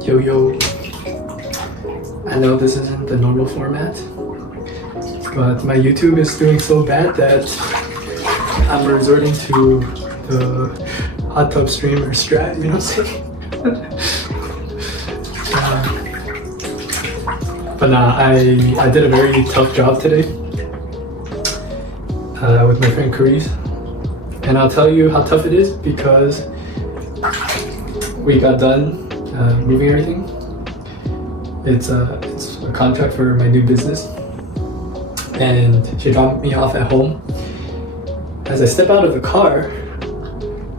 Yo yo, I know this isn't the normal format, but my YouTube is doing so bad that I'm resorting to the hot tub streamer strat, you know what I'm saying? But nah, I did a very tough job today with my friend Carice, and I'll tell you how tough it is because we got done moving everything. It's a contract for my new business, and she dropped me off at home. As I step out of the car,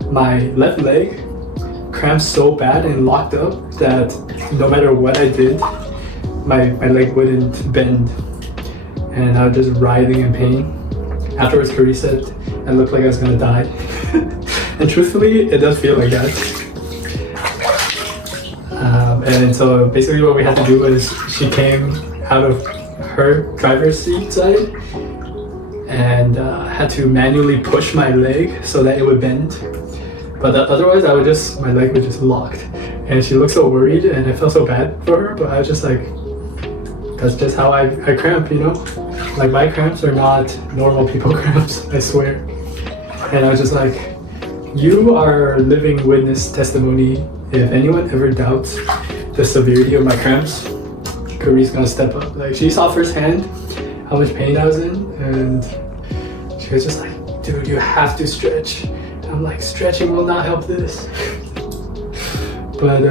my left leg cramped so bad and locked up that no matter what I did, my leg wouldn't bend, and I was just writhing in pain. Afterwards, Carice said I looked like I was gonna die, and truthfully, it does feel like that. And so basically what we had to do was she came out of her driver's seat side and had to manually push my leg so that it would bend. But otherwise my leg was just locked. And she looked so worried and I felt so bad for her, but I was just like, that's just how I cramp, you know? Like my cramps are not normal people cramps, I swear. And I was just like, you are living witness testimony. If anyone ever doubts the severity of my cramps, Carice's gonna step up. Like, she saw firsthand how much pain I was in, and she was just like, dude, you have to stretch. And I'm like, stretching will not help this. But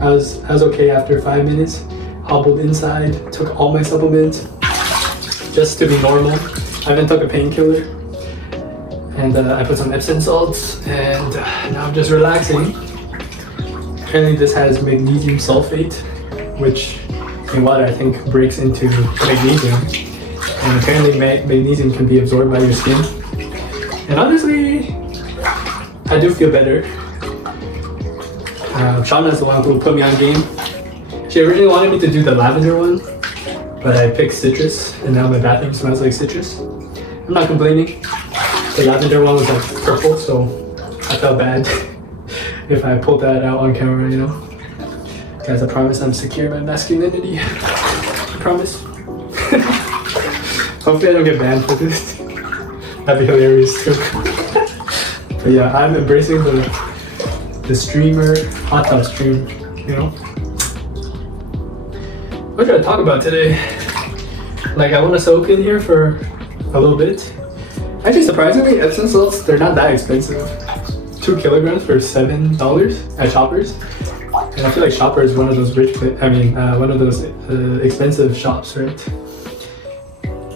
I was okay after 5 minutes. Hobbled inside, took all my supplements just to be normal. I even took a painkiller, and I put some Epsom salts, and now I'm just relaxing. Apparently this has magnesium sulfate, which in water I think breaks into magnesium. And apparently magnesium can be absorbed by your skin. And honestly, I do feel better. Shauna's the one who put me on game. She originally wanted me to do the lavender one, but I picked citrus, and now my bathroom smells like citrus. I'm not complaining. The lavender one was like purple, so I felt bad if I pulled that out on camera, you know. Guys, I promise I'm secure in my masculinity. I promise. Hopefully I don't get banned for this. That'd be hilarious too. But yeah, I'm embracing the streamer hot tub stream, you know. What should I talk about today? Like, I want to soak in here for a little bit. Actually, surprisingly, Epsom salts, they're not that expensive. 2 kilograms for $7 at Shoppers, and I feel like Shoppers is one of those one of those expensive shops, right?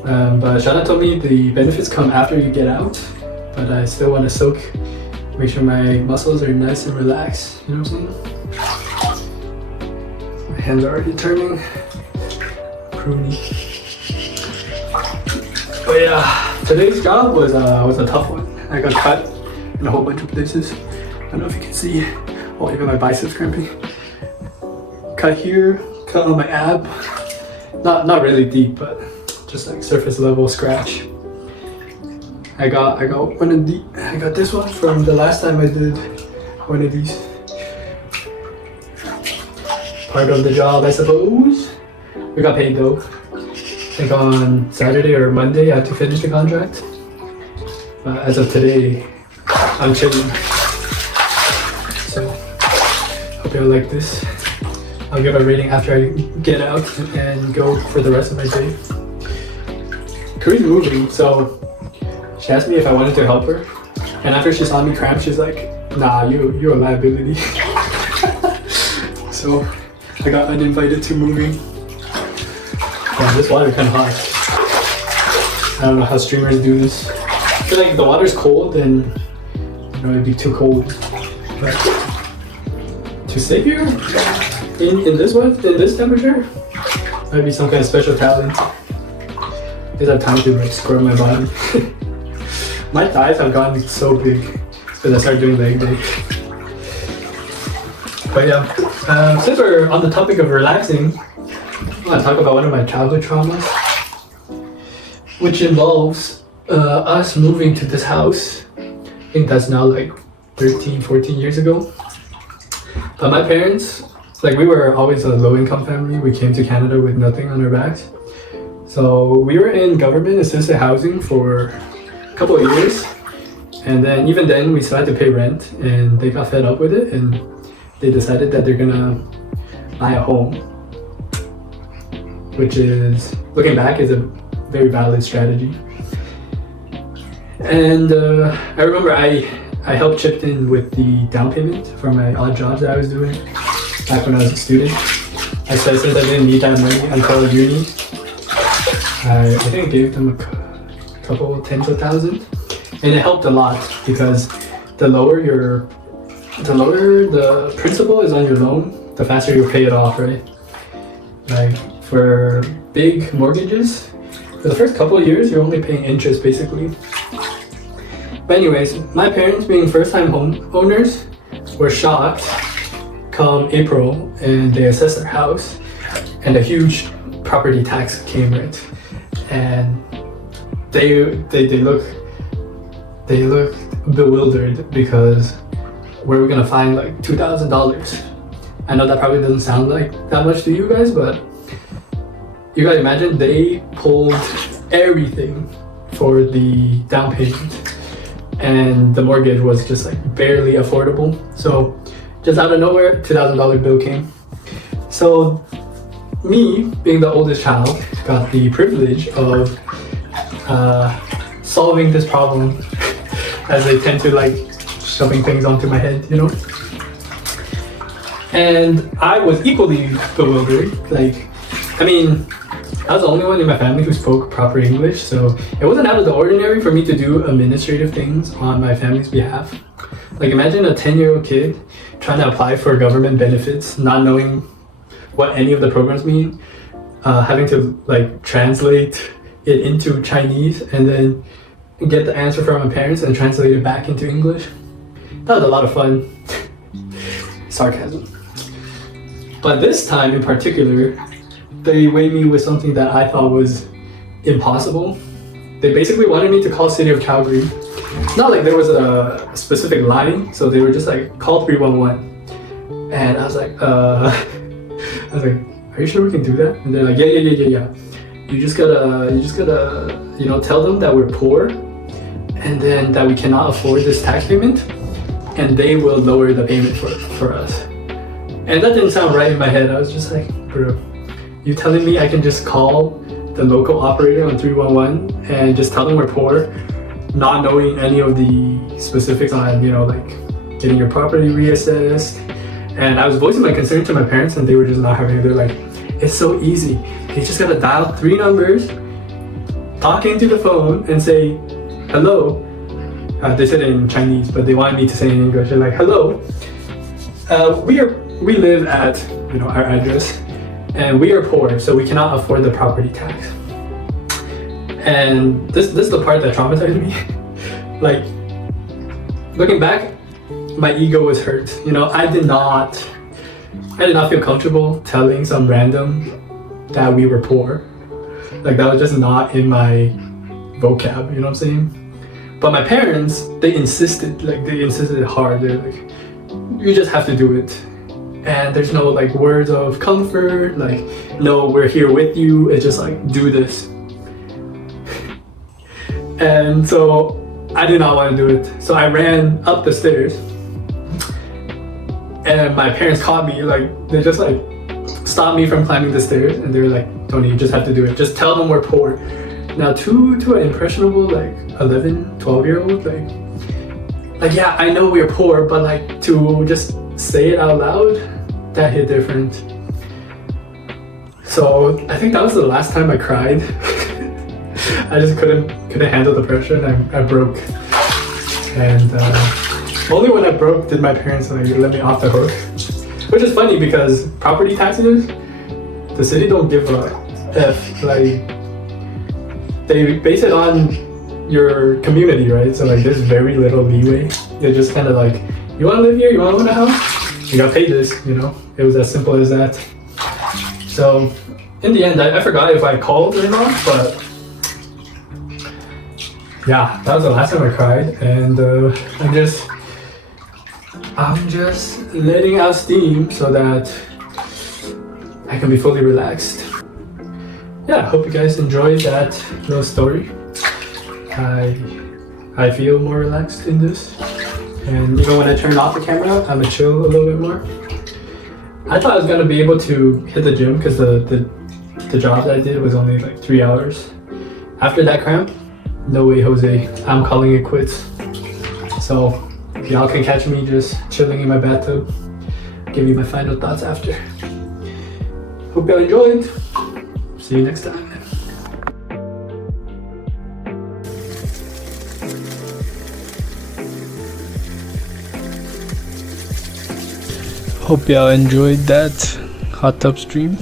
But Shauna told me the benefits come after you get out, but I still want to soak, make sure my muscles are nice and relaxed. You know what I'm saying? My hands are already turning pruny. But yeah, today's job was a tough one. I got cut in a whole bunch of places. I don't know if you can see. Oh, even my biceps cramping. Cut here, cut on my ab. Not really deep, but just like surface level scratch. I got one of the. I got this one from the last time I did one of these. Part of the job, I suppose. We got paid though. I think on Saturday or Monday I had to finish the contract. As of today, I'm chilling. So, hope you'll like this. I'll give a rating after I get out and go for the rest of my day. Carice's moving, so she asked me if I wanted to help her. And after she saw me cramp, she's like, nah, you're a liability. So, I got uninvited to moving. Yeah, this water kind of hot. I don't know how streamers do this. I feel like if the water's cold, then it'd be too cold. But to sit here in this temperature, might be some kind of special talent. I just have time to like square my body. My thighs have gotten so big because I started doing leg day. But yeah, since we're on the topic of relaxing, I want to talk about one of my childhood traumas, which involves us moving to this house. I think that's now like 13, 14 years ago. But my parents like we were always a low-income family. We came to Canada with nothing on our backs. So we were in government-assisted housing for a couple of years. And then even then, we still had to pay rent. And they got fed up with it. And they decided that they're gonna buy a home. Which is, looking back, is a very valid strategy. And I remember I helped chip in with the down payment for my odd jobs that I was doing back when I was a student. I said since I didn't need that money until uni, I think I gave them a couple tens of thousands, and it helped a lot because the lower the principal is on your loan, the faster you'll pay it off, right? Like for big mortgages, for the first couple of years, you're only paying interest basically. But anyways, my parents being first-time homeowners were shocked come April, and they assessed their house, and a huge property tax came, right? And they look bewildered because where are we gonna find like $2,000? I know that probably doesn't sound like that much to you guys, but you gotta imagine they pulled everything for the down payment, and the mortgage was just like barely affordable. So just out of nowhere, $2,000 bill came. So me, being the oldest child, got the privilege of solving this problem as they tend to like shoving things onto my head, you know? And I was equally bewildered. Like, I mean, I was the only one in my family who spoke proper English, so it wasn't out of the ordinary for me to do administrative things on my family's behalf. Like, imagine a 10-year-old kid trying to apply for government benefits, not knowing what any of the programs mean, having to like translate it into Chinese and then get the answer from my parents and translate it back into English. That was a lot of fun. Sarcasm. But this time in particular, they weighed me with something that I thought was impossible. They basically wanted me to call City of Calgary. Not like there was a specific line, so they were just like, call 311. And I was like, are you sure we can do that? And they're like, yeah. You just gotta, you know, tell them that we're poor and then that we cannot afford this tax payment, and they will lower the payment for us. And that didn't sound right in my head. I was just like, bro, you telling me I can just call the local operator on 311 and just tell them we're poor, not knowing any of the specifics on, you know, like getting your property reassessed. And I was voicing my concern to my parents, and they were just not having it. They're like, it's so easy. You just gotta dial 3 numbers, talk into the phone and say, hello. They said it in Chinese, but they wanted me to say it in English. They're like, hello. We live at, you know, our address, and we are poor, so we cannot afford the property tax. And this is the part that traumatized me. Like, looking back, my ego was hurt. You know, I did not feel comfortable telling some random that we were poor. Like, that was just not in my vocab, you know what I'm saying? But my parents, they insisted hard. They're like, you just have to do it. And there's no like words of comfort, like, no, we're here with you. It's just like, do this. And so I did not want to do it. So I ran up the stairs, and my parents caught me. Like, they just like stopped me from climbing the stairs, and they were like, Tony, you just have to do it. Just tell them we're poor. Now to an impressionable like 11, 12-year-old, like yeah, I know we're poor, but like to just say it out loud, that hit different. So I think that was the last time I cried. I just couldn't handle the pressure, and I broke. And only when I broke did my parents like let me off the hook. Which is funny because property taxes, the city don't give a F. Like, they base it on your community, right? So like there's very little leeway. They're just kind of like, you want to live here? You want to own a house? You gotta pay this, you know? It was as simple as that. So in the end, I forgot if I called or not, but yeah, that was the last time I cried, and I'm just letting out steam so that I can be fully relaxed. Yeah, I hope you guys enjoyed that little story. I feel more relaxed in this, and even when I turn off the camera, I'm gonna chill a little bit more. I thought I was gonna be able to hit the gym because the job that I did was only like 3 hours. After that cramp, no way, Jose, I'm calling it quits. So y'all can catch me just chilling in my bathtub, give you my final thoughts after. Hope y'all enjoyed. See you next time. Hope y'all enjoyed that hot tub stream.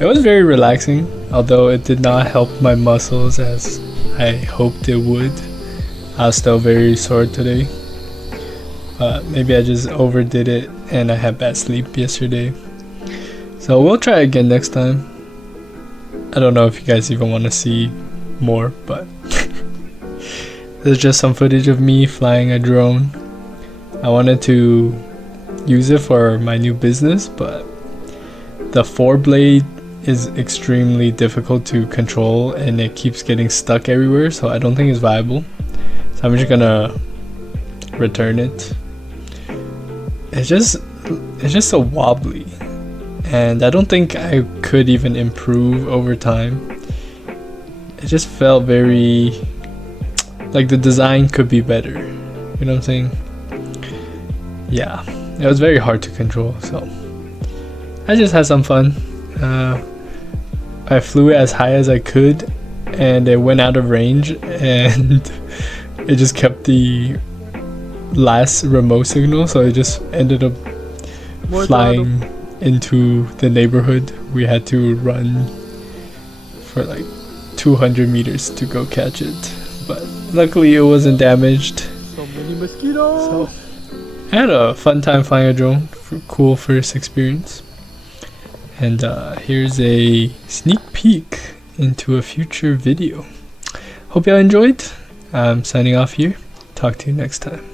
It was very relaxing, although it did not help my muscles as I hoped it would. I was still very sore today. Maybe I just overdid it and I had bad sleep yesterday. So we'll try again next time. I don't know if you guys even want to see more, but there's just some footage of me flying a drone. I wanted to use it for my new business, but the 4-blade is extremely difficult to control and it keeps getting stuck everywhere, so I don't think it's viable. So I'm just gonna return it. It's just so wobbly, and I don't think I could even improve over time. It just felt very like the design could be better, you know what I'm saying? Yeah, it was very hard to control, so I just had some fun. I flew it as high as I could and it went out of range, and it just kept the last remote signal, so it just ended up flying into the neighborhood. We had to run for like 200 meters to go catch it, but luckily it wasn't damaged. So many mosquitoes. So I had a fun time flying a drone. Cool first experience. And here's a sneak peek into a future video. Hope y'all enjoyed. I'm signing off here. Talk to you next time.